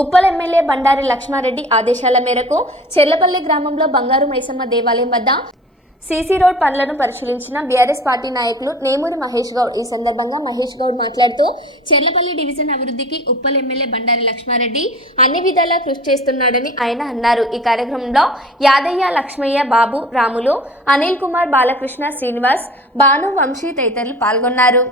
Uppal MLA Bandari Lakshma Reddy ఆదేశాల మేరకు చెర్లపల్లి గ్రామంలో బంగారు మైసమ్మ దేవాలయం వద్ద సీసీ రోడ్ పనులను పరిశీలించిన బీఆర్ఎస్ పార్టీ నాయకులు నేమూరి మహేష్ గౌడ్. ఈ సందర్భంగా మహేష్ గౌడ్ మాట్లాడుతూ చెర్లపల్లి డివిజన్ అభివృద్ధికి ఉప్పల్ ఎమ్మెల్యే బండారి లక్ష్మారెడ్డి అన్ని విధాలా కృషి చేస్తున్నాడని ఆయన అన్నారు. ఈ కార్యక్రమంలో యాదయ్య లక్ష్మయ్య బాబు రాములు అనిల్ కుమార్ బాలకృష్ణ శ్రీనివాస్ భాను వంశీ తదితరులు పాల్గొన్నారు.